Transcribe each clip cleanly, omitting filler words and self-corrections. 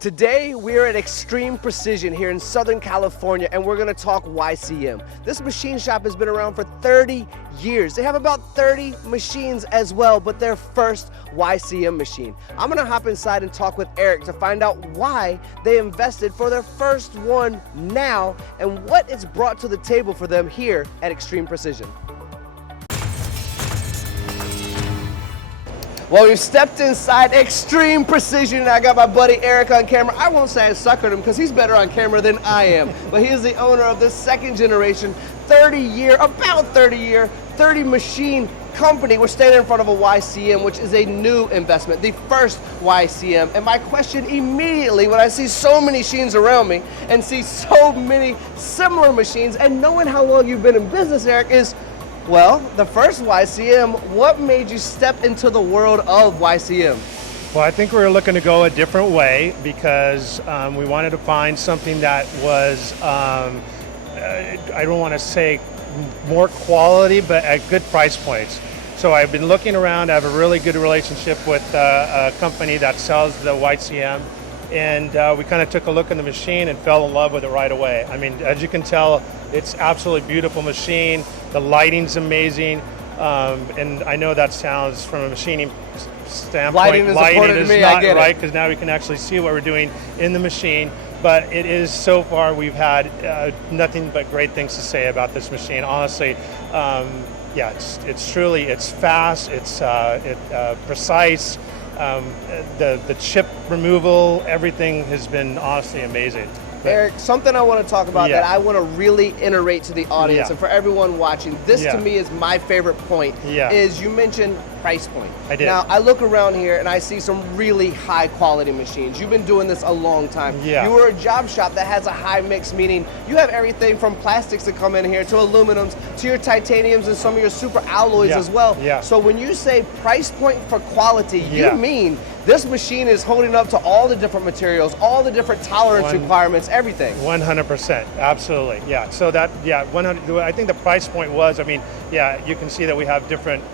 Today, we're at Extreme Precision here in Southern California, and we're gonna talk YCM. This machine shop has been around for 30 years. They have about 30 machines as well, but their first YCM machine. I'm gonna hop inside and talk with Eric to find out why they invested for their first one now and what it's brought to the table for them here at Extreme Precision. Well, we've stepped inside Extreme Precision, and I got my buddy Eric on camera. I won't say I suckered him because he's better on camera than I am, but he is the owner of the second generation, 30 machine company. We're standing in front of a YCM, which is a new investment, the first YCM. And my question immediately, when I see so many machines around me and see so many similar machines, and knowing how long you've been in business, Eric, is, well, the first YCM, what made you step into the world of YCM? Well, I think we were looking to go a different way because we wanted to find something that was, I don't want to say more quality, but at good price points. So I've been looking around. I have a really good relationship with a company that sells the YCM. And we kind of took a look at the machine and fell in love with it right away. I mean, as you can tell, it's absolutely beautiful machine. The lighting's amazing. And I know that sounds from a machining standpoint. Lighting is important to me, I get it. Right, because now we can actually see what we're doing in the machine. But it is, so far, we've had nothing but great things to say about this machine. Honestly, yeah, it's truly, it's fast, it's precise. The chip removal, everything has been honestly amazing. Eric, something I want to talk about that I want to really iterate to the audience and for everyone watching, this to me is my favorite point, is you mentioned price point. I did. Now, I look around here and I see some really high quality machines. You've been doing this a long time. You were a job shop that has a high mix, meaning you have everything from plastics that come in here to aluminums to your titaniums and some of your super alloys as well. So when you say price point for quality, you mean this machine is holding up to all the different materials, all the different tolerance requirements, everything. 100%, absolutely, So that, 100. I think the price point was, I mean, you can see that we have different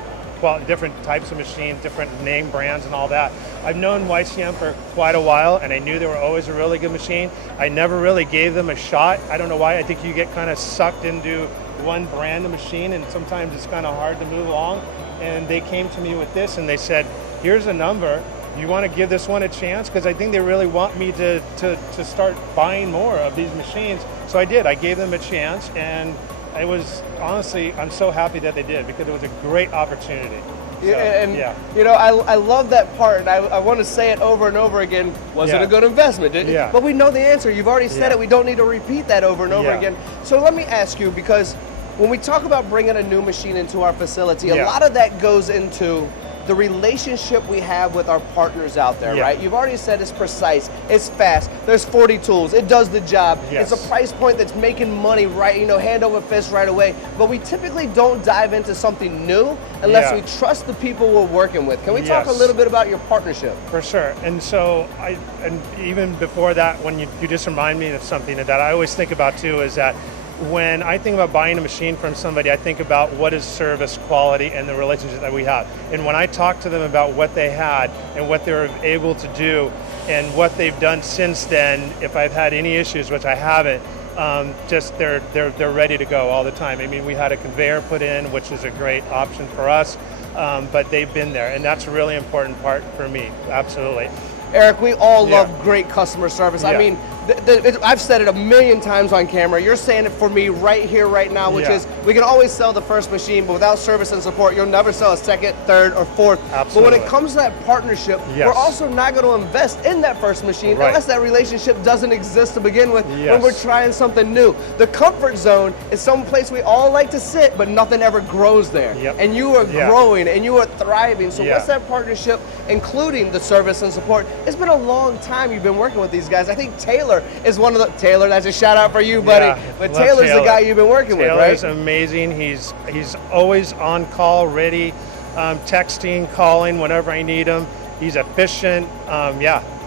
types of machines, different name brands and all that. I've known YCM for quite a while, and I knew they were always a really good machine. I never really gave them a shot. I don't know why. I think you get kind of sucked into one brand of machine, and sometimes it's kind of hard to move along. And they came to me with this, and they said, "Here's a number. You want to give this one a chance?" Because I think they really want me to start buying more of these machines. So I did. I gave them a chance, and it was, honestly, I'm so happy that they did because it was a great opportunity. You know, I love that part, and I want to say it over and over again. Was it a good investment? But we know the answer. You've already said it. We don't need to repeat that over and over again. So let me ask you, because when we talk about bringing a new machine into our facility, a lot of that goes into the relationship we have with our partners out there, right? You've already said it's precise, it's fast, there's 40 tools, it does the job. It's a price point that's making money right, hand over fist right away. But we typically don't dive into something new unless we trust the people we're working with. Can we talk a little bit about your partnership? For sure. And so, and even before that, when you just remind me of something that I always think about too, is that when I think about buying a machine from somebody, I think about what is service, quality, and the relationship that we have. And when I talk to them about what they had and what they were able to do and what they've done since then, if I've had any issues, which I haven't, just they're ready to go all the time. I mean, we had a conveyor put in, which is a great option for us, but they've been there, and that's a really important part for me, absolutely. Eric, we all love great customer service. I mean, I've said it a million times on camera. You're saying it for me right here, right now, which is we can always sell the first machine, but without service and support, you'll never sell a second, third, or fourth. Absolutely. But when it comes to that partnership, we're also not going to invest in that first machine unless that relationship doesn't exist to begin with when we're trying something new. The comfort zone is some place we all like to sit, but nothing ever grows there. And you are growing and you are thriving. So what's that partnership, including the service and support? It's been a long time you've been working with these guys. I think Taylor is one of the, Taylor, that's a shout out for you, buddy. But Taylor's the guy you've been working with, right? Taylor's amazing. He's always on call, ready, texting, calling whenever I need him. He's efficient.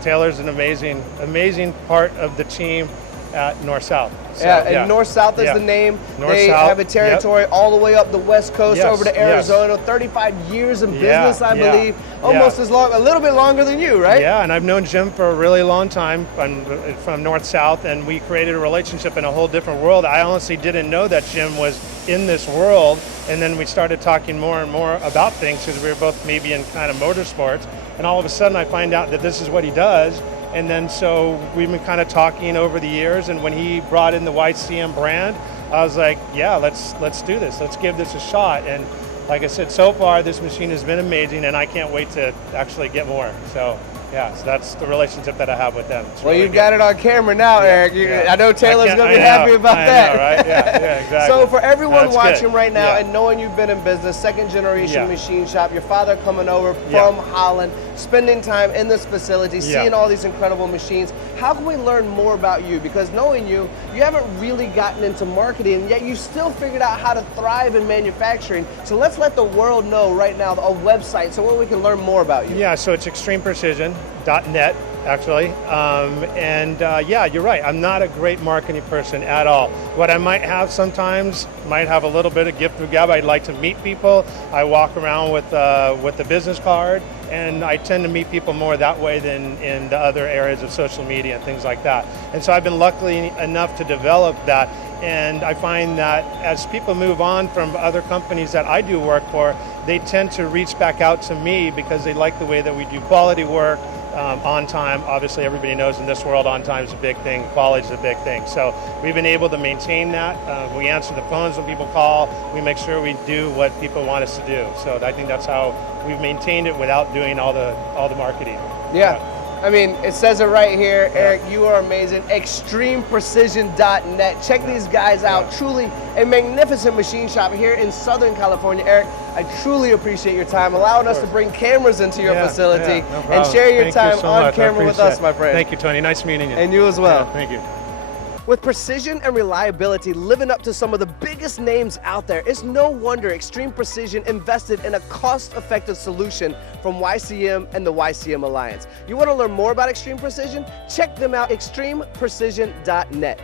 Taylor's an amazing part of the team. at North-South. So, and North-South is the name. They have a territory all the way up the West Coast over to Arizona. 35 years in business, I believe. Almost as long, a little bit longer than you, right? Yeah, and I've known Jim for a really long time. I'm from North-South, and we created a relationship in a whole different world. I honestly didn't know that Jim was in this world, and then we started talking more and more about things because we were both maybe in kind of motorsports, and all of a sudden I find out that this is what he does. And then so we've been kind of talking over the years, and when he brought in the YCM brand, I was like, yeah, let's do this. Let's give this a shot. And like I said, so far this machine has been amazing, and I can't wait to actually get more. So yeah, so that's the relationship that I have with them. Well, you've got it on camera now, Eric. I know Taylor's going to be happy about that. Know, right? Yeah, exactly. So for everyone watching right now and knowing you've been in business, second generation machine shop, your father coming over from Holland, spending time in this facility, seeing all these incredible machines, how can we learn more about you? Because knowing you, you haven't really gotten into marketing, yet you still figured out how to thrive in manufacturing. So let's let the world know right now a website so where we can learn more about you. Yeah, so it's extremeprecision.net actually. Yeah, you're right. I'm not a great marketing person at all. What I might have sometimes, might have a little bit of gift of gab. I'd like to meet people. I walk around with the business card, and I tend to meet people more that way than in the other areas of social media and things like that. And so I've been lucky enough to develop that. And I find that as people move on from other companies that I do work for, they tend to reach back out to me because they like the way that we do quality work, on time. Obviously everybody knows in this world on time is a big thing, quality is a big thing. So we've been able to maintain that. We answer the phones when people call. We make sure we do what people want us to do. So I think that's how we've maintained it without doing all the marketing. Yeah. I mean, it says it right here, Eric, you are amazing. Extremeprecision.net. Check these guys out. Truly a magnificent machine shop here in Southern California. Eric, I truly appreciate your time, allowing us to bring cameras into your facility and share your time on camera with us, my friend. Thank you, Tony. Nice meeting you. And you as well. Yeah, thank you. With precision and reliability living up to some of the biggest names out there, it's no wonder Extreme Precision invested in a cost-effective solution from YCM and the YCM Alliance. You want to learn more about Extreme Precision? Check them out, extremeprecision.net.